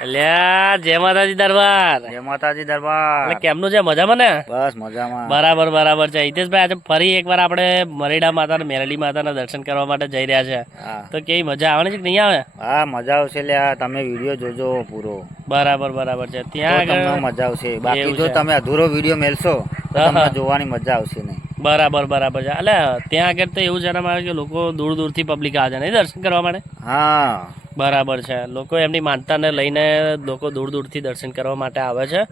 અલ્યા જય માતાજી દરબાર. જય માતાજી દરબાર. એટલે કેમનું છે? મજામાં ને? બસ મજામાં. બરાબર બરાબર છે. હિતેશભાઈ આજે ફરી એકવાર આપણે મરેડા માતા મેરડી માતાના દર્શન કરવા માટે જઈ રહ્યા છે. તો કેવી મજા આવવાની છે કે નહીં આવે? હા મજા આવશે લ્યા. તમે વિડીયો જોજો પૂરો. બરાબર બરાબર છે. ત્યાં તમને મજા આવશે. બાકી જો તમે અધૂરો વિડીયો મેલશો તો તમને જોવાની મજા આવશે નહીં. બરાબર બરાબર છે. એટલે ત્યાં આગળ તો એવું જણાવવામાં આવે કે લોકો દૂર દૂરથી પબ્લિક આવે છે નહીં દર્શન કરવા માટે? હા બરાબર છે. લોકો એમની માનતાને લઈને લોકો દૂર દૂરથી દર્શન કરવા માટે આવે છે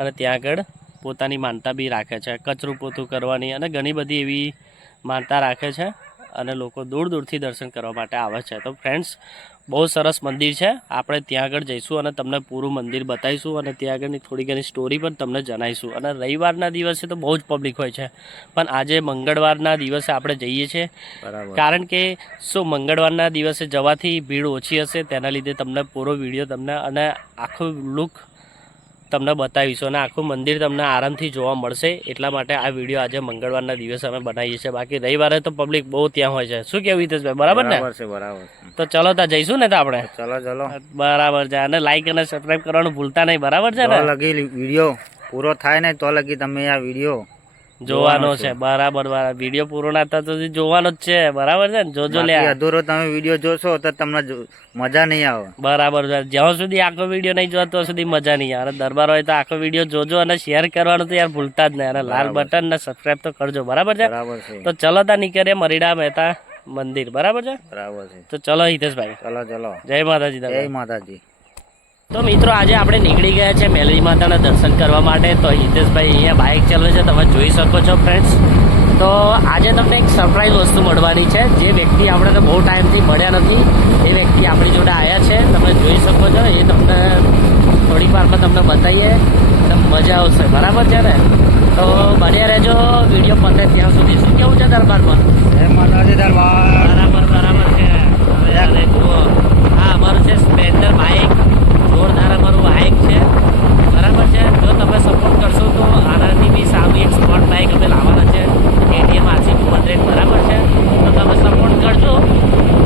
અને ત્યાં આગળ પોતાની માનતા બી રાખે છે, કચરું પોતું કરવાની અને ઘણી બધી એવી માનતા રાખે છે અને લોકો દૂર દૂરથી દર્શન કરવા માટે આવે છે. તો ફ્રેન્ડ્સ, બહુ સરસ મંદિર છે. આપણે ત્યાં આગળ જઈશું અને તમને પૂરું મંદિર બતાવીશું અને ત્યાં આગળની થોડી ઘણી સ્ટોરી પણ તમને જણાવીશું. અને રવિવારના દિવસે તો બહુ જ પબ્લિક હોય છે, પણ આજે મંગળવારના દિવસે આપણે જઈએ છીએ કારણ કે શું મંગળવારના દિવસે જવાથી ભીડ ઓછી હશે, તેના લીધે તમને પૂરો વિડીયો તમને અને આખું લુક તમને બતાવીશું અને આખું મંદિર તમને આરામથી જોવા મળશે. એટલા માટે આ વિડીયો આજે મંગળવારના દિવસે અમે બનાવીએ છીએ. બાકી રવિવારે તો પબ્લિક બહુ ત્યાં હોય છે. શું કેવું હિતેશભાઈ? બરાબર ને? બરાબર. તો ચલો ત્યાં જઈશું ને તો આપણે. ચલો. બરાબર છે. અને લાઈક અને સબસ્ક્રાઇબ કરવાનું ભૂલતા નહીં. બરાબર છે ને? તો લગી વિડીયો પૂરો થાય ને તો લગી તમે આ વિડીયો જોવાનો છે. બરાબર બરાબર. વિડીયો પૂરો ના થતો સુધી જોવાનો જ છે. બરાબર છે ને? જોજો લે. અધૂરો તમે વિડીયો જોશો તો તમને મજા નહીં આવે. બરાબર છે. જ્યાં સુધી આખો વિડીયો નહીં જોવા ત્યાં સુધી મજા નહીં આવે. દરબાર હોય તો આખો વિડીયો જોજો અને શેર કરવાનું તો યાર ભૂલતા જ નહીં. અને લાલ બટન ને સબસ્ક્રાઇબ તો કરજો. બરાબર છે? તો ચલો ત્યાં નીકળીએ મરીડા મહેતા મંદિર. બરાબર છે? બરાબર છે. તો ચલો હિતેશભાઈ. ચલો. જય માતાજી. જય માતાજી. તો મિત્રો, આજે આપણે નીકળી ગયા છે મેલડી માતાના દર્શન કરવા માટે. તો હિતેશભાઈ અહીંયા બાઇક ચાલે છે, તમે જોઈ શકો છો ફ્રેન્ડ્સ. તો આજે તમને એક સરપ્રાઈઝ વસ્તુ મળવાની છે. જે વ્યક્તિ આપણે તો બહુ ટાઈમથી મળ્યા નથી, એ વ્યક્તિ આપણી જોડે આવ્યા છે. તમે જોઈ શકો છો. એ તમને થોડીક વારમાં તમને બતાવીએ. એકદમ મજા આવશે. બરાબર છે ને? તો બન્યા રહેજો વિડીયો પતે ત્યાં સુધી. શું કેવું છે દરબારમાં? જય માતાજી દરબાર. બરાબર છે. હવે જુઓ, હા અમારું છે સ્પ્લેન્ડર બાઇક. જોરદાર અમારું બાઇક છે. બરાબર છે. જો તમે સપોર્ટ કરશો તો આનાથી બી સારું એક સ્પોર્ટ બાઇક અમે લાવવાના છે. KTM RC 200. બરાબર છે? તો તમે સપોર્ટ કરજો.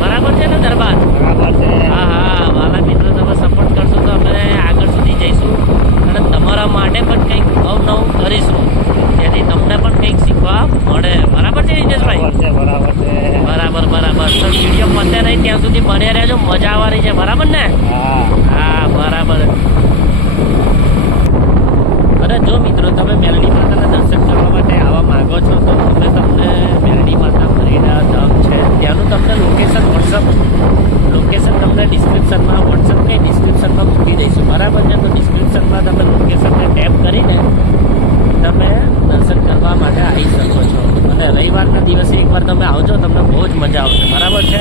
બરાબર છે ને દરબાર? બરાબર છે. હા વાલા મિત્રો, તમે સપોર્ટ કરશો તો અમે આગળ સુધી જઈશું અને તમારા માટે પણ કંઈક નવું કરીશું, જેથી તમને પણ કંઈક શીખવા મળે. બરાબર છે હિતેશભાઈ? બરાબર. તો વિડીયો પતે નહીં ત્યાં સુધી બન્યા રહેજો. મજા આવવાની છે. બરાબર ને? હા બરાબર. અને જો મિત્રો તમે મેલડી માતાના દર્શન કરવા માટે આવવા માંગો છો તો અમે તમને મેલડી માતા મરીડા ધામ છે ત્યાંનું તમને લોકેશન તમને ડિસ્ક્રિપ્શનમાં મૂકી દઈશું. બરાબર છે? તો ડિસ્ક્રિપ્શનમાં તમે લોકેશનને ટેપ કરીને તમે દર્શન કરવા માટે આવી શકો છો. અને રવિવારના દિવસે એકવાર તમે આવજો, તમને બહુ જ મજા આવશે. બરાબર છે?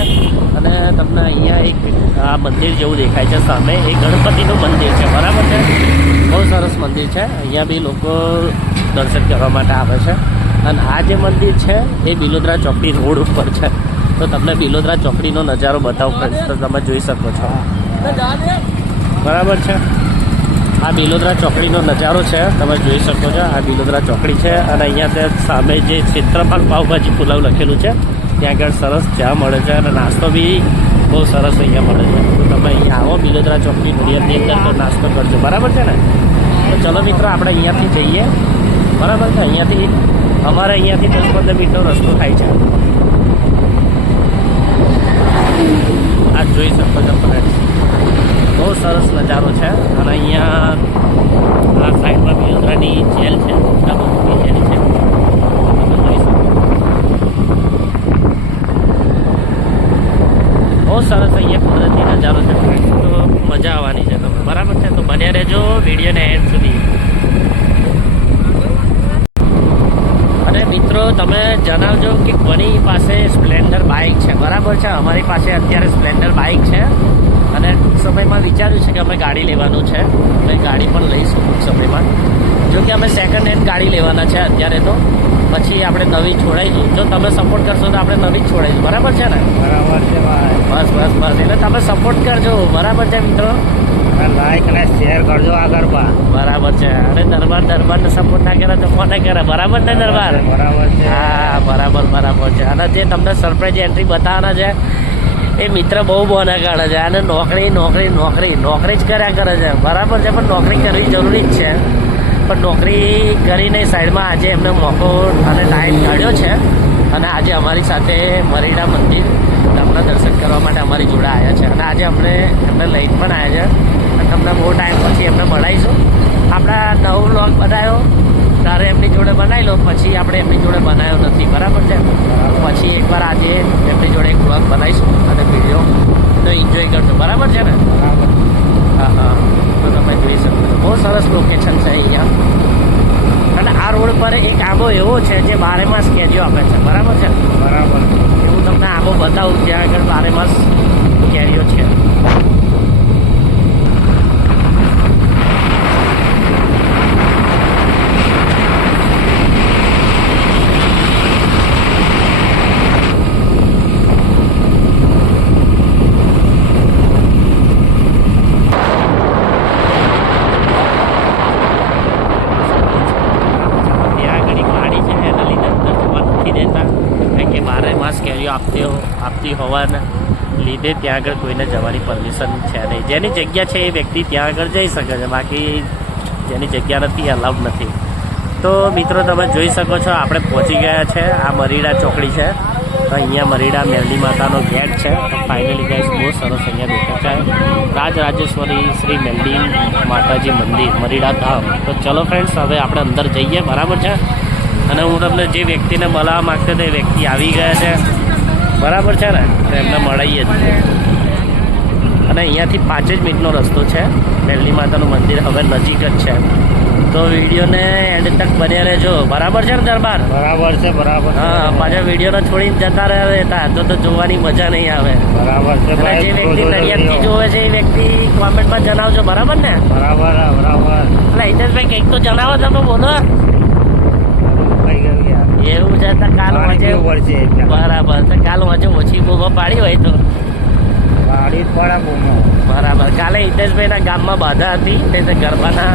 અને તમને અહીંયા એક આ મંદિર જેવું દેખાય છે સામે, એ ગણપતિનું મંદિર છે. બરાબર છે? બહુ સરસ મંદિર છે. અહીંયા બી લોકો દર્શન કરવા માટે આવે છે. અને આ જે મંદિર છે એ બિલોદરા ચોકડી રોડ ઉપર છે. તો તમને બિલોદરા ચોકડીનો નજારો બતાવો ફ્રેન્ડ્સ, તો તમે જોઈ શકો છો. બરાબર છે? આ બિલોદરા ચોકડીનો નજારો છે, તમે જોઈ શકો છો. આ બિલોદરા ચોકડી છે અને અહીંયા તે સામે જે ક્ષેત્રપાલ પાવભાજી પુલાવ લખેલું છે ત્યાં આગળ સરસ ચા મળે છે અને નાસ્તો બી બહુ સરસ અહીંયા મળે છે. તો તમે અહીંયા આવો બિલોદરા ચોકડી નડિયાદની અંદર તો નાસ્તો કરજો. બરાબર છે ને? તો ચલો મિત્રો, આપણે અહીંયાથી જઈએ. બરાબર છે? અમારે અહીંયાથી 10-15 મિનિટનો રસ્તો થાય છે. આ જોઈ શકો છો ફ્રેન્ડ્સ, બહુ સરસ નજારો છે. અને અહીંયા આ સાઈડમાં બિલોદરાની જેલ છે, મોટી જેલ છે. તમે જોઈ શકો. બહુ સરસ અહીંયા કુદરતી નજારો છે ફ્રેન્ડ્સ. તો મજા આવવાની છે તમે. બરાબર છે? તો બન્યા રહેજો વિડીયોને એન્ડ સુધી. અને મિત્રો, તમે જણાવજો કે કોની પાસે સ્પ્લેન્ડર બાઇક છે. બરાબર છે? અમારી પાસે અત્યારે સ્પ્લેન્ડર બાઇક છે અને ટૂંક સમયમાં વિચાર્યું છે કે અમે ગાડી લેવાનું છે. અમે ગાડી પણ લઈશું ટૂંક સમયમાં. જો કે અમે સેકન્ડ હેન્ડ ગાડી લેવાના છે અત્યારે, તો પછી આપણે નવી છોડાઈશું. જો તમે સપોર્ટ કરશો તો આપણે નવી જ છોડાઈશું. બરાબર છે ને? બરાબર છે ભાઈ. બસ. એટલે તમે સપોર્ટ કરજો. બરાબર છે મિત્રો? લાઈક અને શેર કરજો આગળ પણ. બરાબર છે. અરે દરબારને સપોર્ટ ના કરે તો કોને કરે? બરાબર ને દરબાર? બરાબર છે. હા બરાબર છે. અને જે તમને સરપ્રાઈઝ એન્ટ્રી બતાવવાના છે એ મિત્ર બહુ બોના કાઢે છે અને નોકરી નોકરી નોકરી નોકરી જ કર્યા કરે છે બરાબર છે, પણ નોકરી કરવી જરૂરી જ છે. પણ નોકરી કરીને સાઈડમાં આજે એમને મોકો અને ટાઈમ કાઢ્યો છે અને આજે અમારી સાથે મરીડા મંદિર તમને દર્શન કરવા માટે અમારી જોડે આવ્યા છે. અને આજે અમને એમને લઈને પણ આવ્યા છે અને તમને બહુ ટાઈમ પછી એમને મળાવીશું. આપણા નવો વ્લોગ બનાવ્યો ત્યારે એમની જોડે બનાવી લો, પછી આપણે એમની જોડે બનાવ્યો નથી બરાબર છે. પછી એકવાર આજે એમની જોડે એક વ્લોગ બનાવીશું અને વિડીયો એન્જોય કરજો બરાબર છે ને. હા હા, તો તમે જોઈ શકો છો બહુ સરસ લોકેશન છે અહીંયા. અને આ રોડ પર એક આંબો એવો છે જે 12 માસ કેરીઓ આપે છે બરાબર છે. બરાબર. હું તમને આંબો બતાવું ત્યાં આગળ 12 માસ કેરીઓ છે. આપતી હોવાના લીધે ત્યાં આગળ કોઈને જવાની પરમિશન છે નહીં. જેની જગ્યા છે એ વ્યક્તિ ત્યાં આગળ જઈ શકે છે, બાકી જેની જગ્યા નથી અલાઉડ નથી. તો મિત્રો તમે જોઈ શકો છો આપણે પહોંચી ગયા છે. આ મરીડા ચોકડી છે. તો અહીંયા મરીડા મેરડી માતાનો ગેટ છે. ફાઇનલી ગાઈસ બહુ સરસ અહીંયા દેખાય છે રાજરાજેશ્વરી શ્રી મેરડી માતાજી મંદિર મરીડા ધામ. તો ચલો ફ્રેન્ડ્સ હવે આપણે અંદર જઈએ બરાબર છે. અને હું તમને જે વ્યક્તિને મળવા માગતો હતો એ વ્યક્તિ આવી ગયા છે બરાબર છે ને, તો એમને મળીએ જ. અને અહીંયાથી 5 જ મિનિટનો રસ્તો છે. મેરડી માતાનું મંદિર હવે નજીક જ છે. તો વિડીયોને એન્ડ તક બન્યા રહેજો બરાબર છે ને દરબાર. બરાબર છે. બરાબર. હા, પાછા વિડીયોને છોડીને જતા રહેતા તો જોવાની મજા નહીં આવે. બરાબર છે. અને જે વ્યક્તિ નડિયાદથી જોવે છે એ વ્યક્તિ કોમેન્ટમાં જણાવજો બરાબર ને. બરાબર. બરાબર. એટલે હિતેશભાઈ કંઈક તો જણાવો તમે બોલો. એવું છે તો કાલ વાંચે બરાબર. તો કાલ વાંચે ઓછી બોબો પાડી હોય તો પાડી પડા બોમો બરાબર. કાલે હિતેશભાઈના ગામમાં બાધા હતી એટલે ગરબાના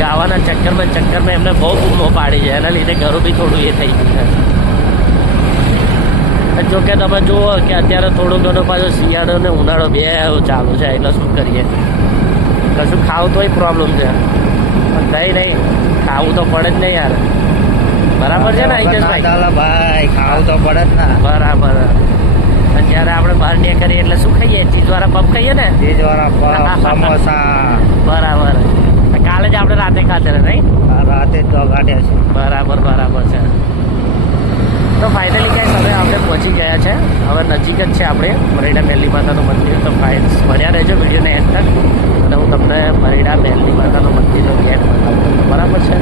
ગાવાના ચક્કરમાં એમને બહુ બૂમો પાડી છે. એના લીધે ઘરું બી થોડું એ થઈ ગયું છે. જોકે તમે જુઓ કે અત્યારે થોડું ઘણું પાછું શિયાળો ને ઉનાળો બે ચાલુ છે એટલે શું કરીએ, કશું ખાવું તોય પ્રોબ્લેમ છે. પણ નહીં ખાવું તો પડે જ નહીં યાર બરાબર છે ને હિતેશભાઈ. ભાઈ ખાવું તો પડે જ ને. બરાબર. જ્યારે આપણે બહાર નીકળીએ એટલે શું ખાઈએ? ચીજવાળા પફ ખાઈએ ને. ચીજવાળા સમોસા. બરાબર. કાલે જ આપણે રાતે ખાધેલા નહીં? રાતે તો કાઢ્યા છે. બરાબર છે. તો ફાઇનલી ક્યાંય હવે આપણે પહોંચી ગયા છે. હવે નજીક જ છે આપણે મરીડા મેરડી માતાનું મંદિર. તો ફાઇન્સ મળ્યા રહેજો વિડીયોને એન્ડ તક અને હું તમને મરીડા મેરડી માતાનું મંદિરનો ગેટ બતાવું બરાબર છે.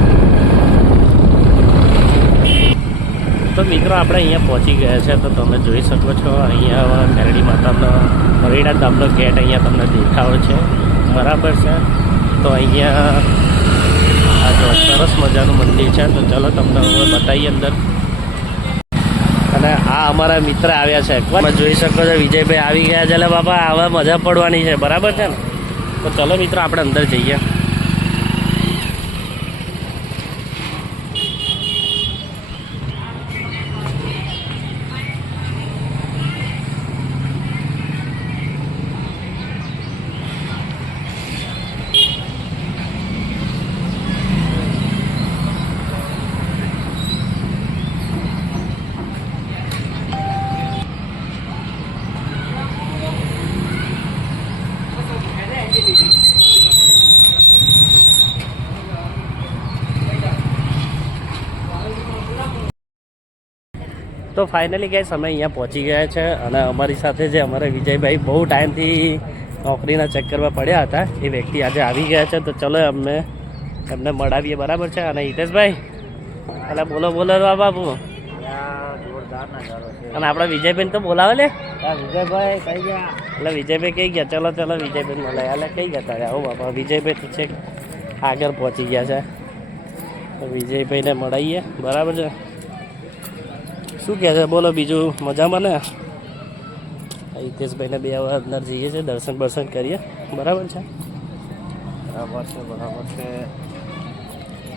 તો મિત્રો આપણે અહીંયા પહોંચી ગયા છે. તો તમે જોઈ શકો છો અહીંયા મેરડી માતાનો મરીડા ધામનો ગેટ અહીંયા તમને દેખાડો છે બરાબર છે. તો અહીંયા આ જો સરસ મજાનું મંદિર છે. તો ચલો તમને હવે બતાવીએ અંદર. અને આ અમારા મિત્ર આવ્યા છે. તમે જોઈ શકો છો વિજયભાઈ આવી ગયા છે. એટલે બાબા હવે મજા પડવાની છે બરાબર છે ને. તો ચલો મિત્રો આપણે અંદર જઈએ. તો ફાઇનલી ગાઈસ અમે અહીંયા પહોંચી ગયા છે. અને અમારી સાથે જે અમારા વિજયભાઈ બહુ ટાઈમથી નોકરીના ચક્કરમાં પડ્યા હતા એ વ્યક્તિ આજે આવી ગયા છે. તો ચલો એમને મળાવીએ બરાબર છે. અને હિતેશભાઈ એટલે બોલો બાબુ. અને આપણા વિજયભાઈ તો બોલાવે લે. વિજયભાઈ કઈ ગયા? એટલે વિજયભાઈ કઈ ગયા? ચલો વિજયભાઈ મળે. એટલે કઈ ગયા તારે? આવો બાપા વિજયભાઈ તો છે આગળ પહોંચી ગયા છે. તો વિજયભાઈને મળાવીએ બરાબર છે. શું કહે છે બોલો બીજું મજામાં ને? હિતેશભાઈને બે અંદર જઈએ છીએ, દર્શન કરીએ બરાબર છે. બરાબર છે.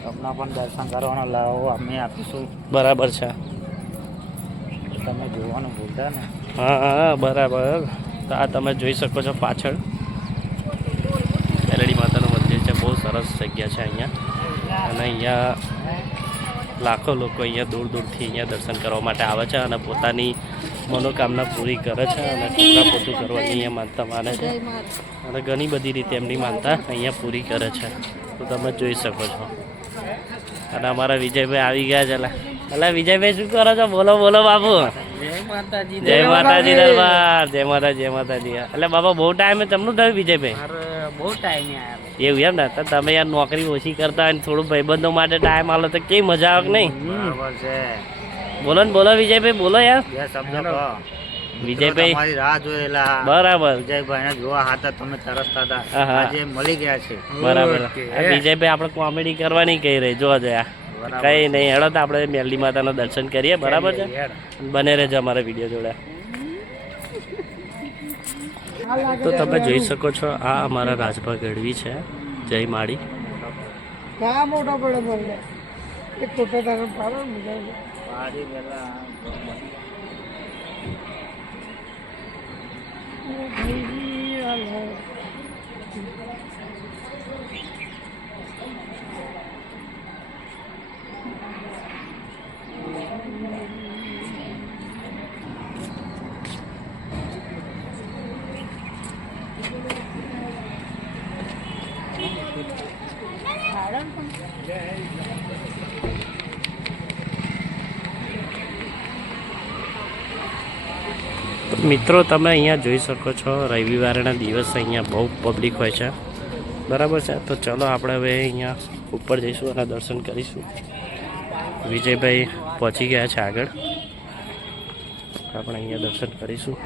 તમને પણ દર્શન કરવાનો લાવો અમે આપીશું. બરાબર છે. તમે જોવાનું ભૂલતા ને. હા બરાબર. તો આ તમે જોઈ શકો છો પાછળ મેલડી માતાનું મંદિર છે. બહુ સરસ જગ્યા છે અહીંયા, અને અહીંયા લાખો લોકો અહીંયા દૂર દૂરથી અહીંયા દર્શન કરવા માટે આવે છે અને પોતાની મનોકામના પૂરી કરે છે અને કપડાં પોતું કરવાની અહીંયા માનતા માને છે અને ઘણી બધી રીતે એમની માનતા અહીંયા પૂરી કરે છે. તો તમે જોઈ શકો છો. અને અમારા વિજયભાઈ આવી ગયા છે. એટલે વિજયભાઈ શું કરો છો? બોલો બોલો બાપુ. જય માતાજી દરબાર. જય માતાજી. એટલે બાબા બહુ ટાઈમે તમને થયું વિજયભાઈ? બહુ ટાઈમ એવું એમ ને? તો તમે યાર નોકરી ઓછી કરતા હોય ને થોડું ભાઈબંધો માટે ટાઈમ આલો તો કેવી મજા આવે કે નહીં? બરાબર છે. બોલો ને બોલો વિજયભાઈ, બોલો યાર. બે શબ્દ કહો. વિજયભાઈ તમારી રાહ જોયેલા બરાબર. વિજયભાઈ ને જોવા હાથા તમે તરસતા હતા, આહા. આજે મળી ગયા છે. બરાબર. વિજયભાઈ આપણે કોમેડી કરવાની કહી રહી જોવા જયા. બરાબર. કઈ નહીં, હેડો તો આપણે મેલડી માતાના દર્શન કરીએ. બરાબર છે. બને રહેજો અમારા વિડીયો જોડે. તો તમે જોઈ શકો છો આ અમારા રાજભા ગઢવી છે. જય માળી. ઘણા મોટા પડે બોલે એક ફોટો તારે પાડો ને પાડી પેલા મિત્રો તમે અહીંયા જોઈ શકો છો રવિવારના દિવસે અહીંયા બહુ પબ્લિક હોય છે. બરાબર છે. તો ચલો આપણે હવે અહીંયા ઉપર જઈશું અને દર્શન કરીશું. વિજયભાઈ પહોંચી ગયા છે આગળ. આપણે અહીંયા દર્શન કરીશું.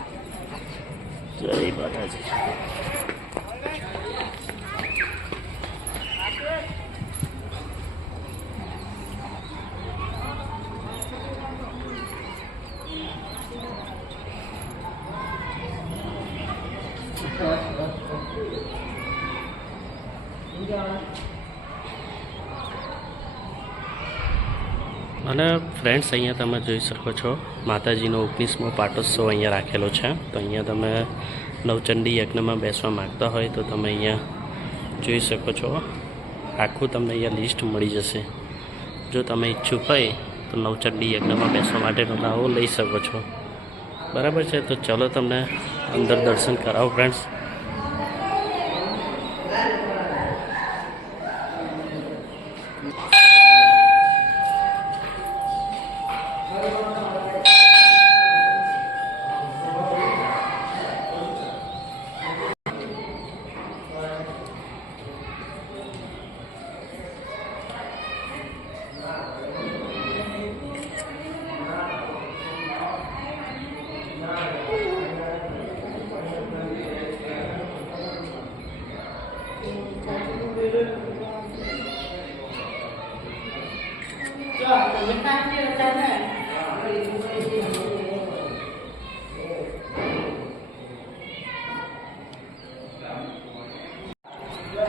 જય માતાજી. અને ફ્રેન્ડ્સ અહીંયા તમે જોઈ શકો છો માતાજીનો 19મો પાટોત્સવ અહીંયા રાખેલો છે. તો અહીંયા તમે નવચંડી યજ્ઞમાં બેસવા માગતા હોય તો તમે અહીંયા જોઈ શકો છો. આખું તમને અહીંયા લિસ્ટ મળી જશે. જો તમે ઈચ્છુક હોય તો નવચંડી યજ્ઞમાં બેસવા માટેનો લાવો લઈ શકો છો. બરાબર છે. તો ચલો તમને અંદર દર્શન કરાવો ફ્રેન્ડ્સ.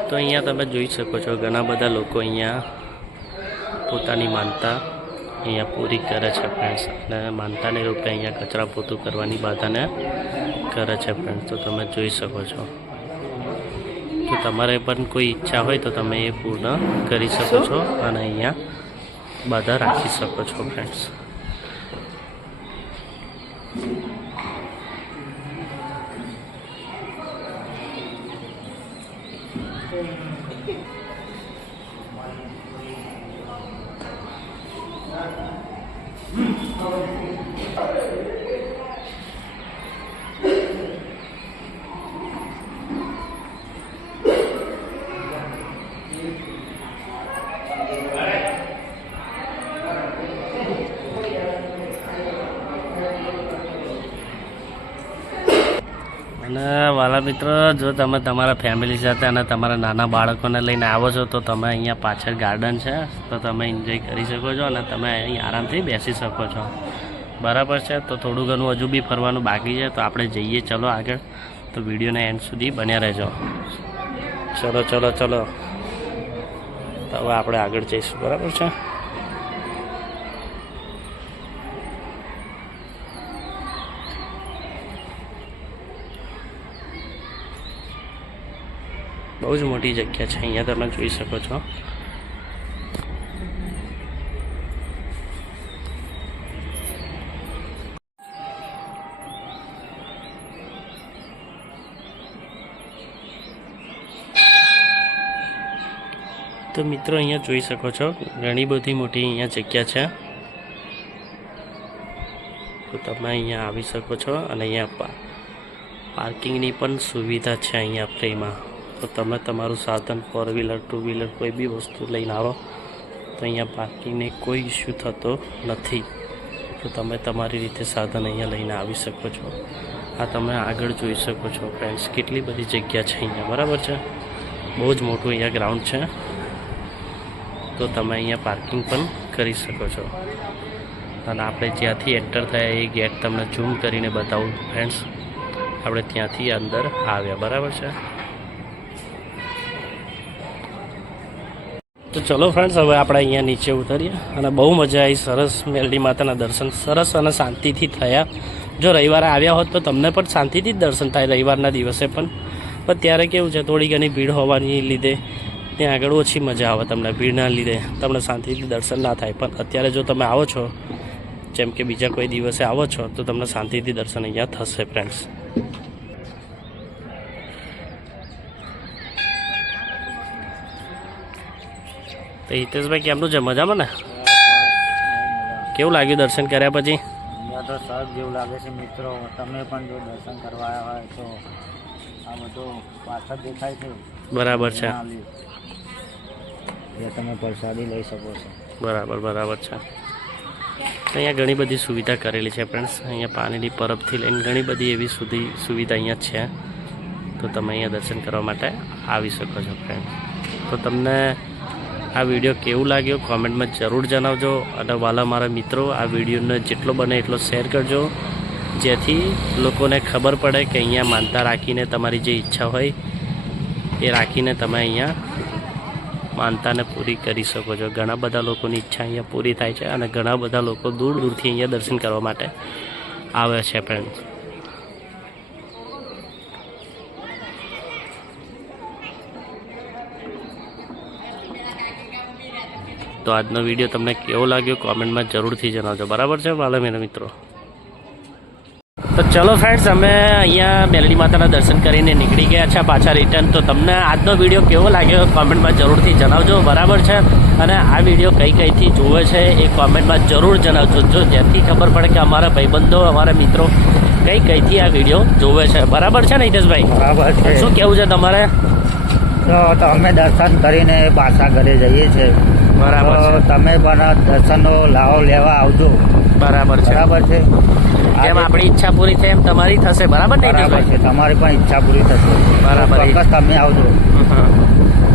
તો અહીંયા તમે જોઈ શકો છો ઘણા બધા લોકો અહીંયા પોતાની માનતા અહીંયા પૂરી કરે છે ફ્રેન્ડ્સ. અને માનતાને રૂપે અહીંયા કચરા પોતું કરવાની બાધાને કરે છે ફ્રેન્ડ્સ. તો તમે જોઈ શકો છો. જો તમારે પણ કોઈ ઈચ્છા હોય તો તમે એ પૂર્ણ કરી શકો છો અને અહીંયા બાધા રાખી શકો છો ફ્રેન્ડ્સ. અને વાલા મિત્રો, જો તમે તમારા ફેમિલી સાથે અને તમારા નાના બાળકોને લઈને આવો છો તો તમે અહીંયા પાછળ ગાર્ડન છે તો તમે એન્જોય કરી શકો છો અને તમે અહીં આરામથી બેસી શકો છો. બરાબર છે. તો થોડું ઘણું હજુ બી ફરવાનું બાકી છે તો આપણે જઈએ. ચલો આગળ. તો વિડીયોને એન્ડ સુધી બન્યા રહેજો. ચલો ચલો ચલો. તો હવે આપણે આગળ જઈશું. બરાબર છે. બહુ જ મોટી જગ્યા છે, અહીંયા તમે જોઈ શકો છો. તો મિત્રો અહીંયા જોઈ શકો છો ઘણી બધી મોટી અહીંયા જગ્યા છે. તો તમે અહીંયા આવી શકો છો અને અહીંયા પાર્કિંગની પણ સુવિધા છે અહીંયા ફ્રીમાં. તો તમે તમારું સાધન 4 વ્હીલર 2 વ્હીલર કોઈ બી વસ્તુ લઈને આવો તો અહીંયા પાર્કિંગને કોઈ ઇસ્યુ થતો નથી. તો તમે તમારી રીતે સાધન અહીંયા લઈને આવી શકો છો. આ તમે આગળ જોઈ શકો છો ફ્રેન્ડ્સ, કેટલી બધી જગ્યા છે અહીંયા, બરાબર છે. બહુ જ મોટું અહીંયા ગ્રાઉન્ડ છે. તો તમે અહીંયા પાર્કિંગ પણ કરી શકો છો. અને આપણે જ્યાંથી એન્ટર થયા એ ગેટ તમને ઝૂમ કરીને બતાવું ફ્રેન્ડ્સ. આપણે ત્યાંથી અંદર આવ્યા, બરાબર છે. તો ચલો ફ્રેન્ડ્સ, હવે આપણે અહીંયા નીચે ઉતરીએ અને બહુ મજા આવી. સરસ મેલડી માતાના દર્શન સરસ અને શાંતિથી થયા. જો રવિવારે આવ્યા હોત તો તમને પણ શાંતિથી જ દર્શન થાય રવિવારના દિવસે પણ ત્યારે કેવું છે, થોડી ઘણી ભીડ હોવાની લીધે ત્યાં આગળ ઓછી મજા આવે. તમને ભીડના લીધે તમને શાંતિથી દર્શન ના થાય. પણ અત્યારે જો તમે આવો છો, જેમ કે બીજા કોઈ દિવસે આવો છો, તો તમને શાંતિથી દર્શન અહીંયા થશે ફ્રેન્ડ્સ. તો હિતેશભાઈ કેમનું છે, મજામાં ને? કેવું લાગ્યું દર્શન કર્યા પછી? અહીંયા તો સર જેવું લાગે છે મિત્રો. તમે પણ જો દર્શન કરવા આવ્યા હોય તો આ બધું પાછળ દેખાય છે, બરાબર છે. એ તમે પ્રસાદી લઈ શકો છો. બરાબર છે. અહીંયા ઘણી બધી સુવિધા કરેલી છે ફ્રેન્ડ્સ. અહીંયા પાણીની પરબથી લઈને ઘણી બધી એવી સુવિધા અહીંયા છે. તો તમે અહીંયા દર્શન કરવા માટે આવી શકો છો ફ્રેન્ડ. તો તમને આ વિડીયો કેવું લાગ્યો કોમેન્ટમાં જરૂર જણાવજો. અને વાલા મારા મિત્રો, આ વિડીયોને જેટલો બને એટલો શેર કરજો, જેથી લોકોને ખબર પડે કે અહીંયા માનતા રાખીને તમારી જે ઈચ્છા હોય એ રાખીને તમે અહીંયા માનતાને પૂરી કરી શકો છો. ઘણા બધા લોકોની ઈચ્છા અહીંયા પૂરી થાય છે અને ઘણા બધા લોકો દૂર દૂરથી અહીંયા દર્શન કરવા માટે આવે છે ફ્રેન્ડ. તો આજનો વિડીયો તમને કેવો લાગ્યો કોમેન્ટમાં જરૂરથી જણાવજો, બરાબર છે વાલા મેરા મિત્રો. તો ચલો ફ્રેન્ડ્સ, અમે અહીંયા મેલડી માતાના દર્શન કરીને નીકળી ગયા છે પાછા રિટર્ન. તો તમને આજનો વિડીયો કેવો લાગ્યો કોમેન્ટમાં જરૂરથી જણાવજો, બરાબર છે. અને આ વિડીયો કઈથી જોવે છે એ કોમેન્ટમાં જરૂર જણાવજો, જો જેથી ખબર પડે કે અમારા ભાઈબંધો, અમારા મિત્રો કઈથી આ વિડીયો જોવે છે, બરાબર છે ને હિતેશભાઈ? બરાબર છે. શું કેવું છે તમારે? તો અમે દર્શન કરીને પાછા ઘરે જઈએ છીએ. બરાબર છે. તમે પણ દર્શનનો લાવો લેવા આવજો, બરાબર છે. બરાબર છે. જેમ આપણી ઈચ્છા પૂરી થાય એમ તમારી થશે, બરાબર ને બરાબર છે. તમારી પણ ઈચ્છા પૂરી થશે, બરાબર. ચોક્કસ તમે આવજો.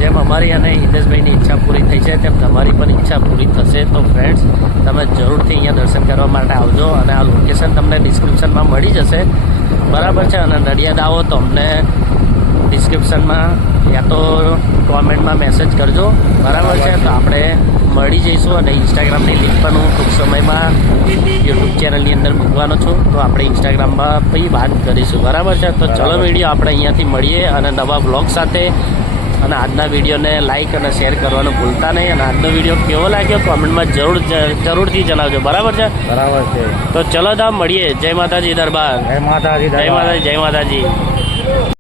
જેમ અમારી અને હિતેશભાઈની ઈચ્છા પૂરી થઈ છે તેમ તમારી પણ ઈચ્છા પૂરી થશે. તો ફ્રેન્ડ્સ, તમે જરૂરથી અહીંયા દર્શન કરવા માટે આવજો. અને આ લોકેશન તમને ડિસ્ક્રિપ્શનમાં મળી જશે, બરાબર છે. અને નડિયાદ આવો તો અમને ડિસ્ક્રિપ્શનમાં યા તો કોમેન્ટમાં મેસેજ કરજો, બરાબર છે. તો આપણે મળી જઈશું. અને ઇન્સ્ટાગ્રામની લિંક પણ હું ટૂંક સમયમાં યુટ્યુબ ચેનલની અંદર મૂકવાનો છું. તો આપણે ઇન્સ્ટાગ્રામમાં પણ વાત કરીશું, બરાબર છે. તો ચલો વિડીયો આપણે અહીંયાથી મળીએ અને નવા બ્લોગ સાથે. અને આજના વિડીયોને લાઇક અને શેર કરવાનું ભૂલતા નહીં. અને આજનો વિડીયો કેવો લાગ્યો કોમેન્ટમાં જરૂરથી જણાવજો, બરાબર છે. બરાબર છે. તો ચલો મળીએ. જય માતાજી દરબાર. જય માતાજી. જય માતાજી.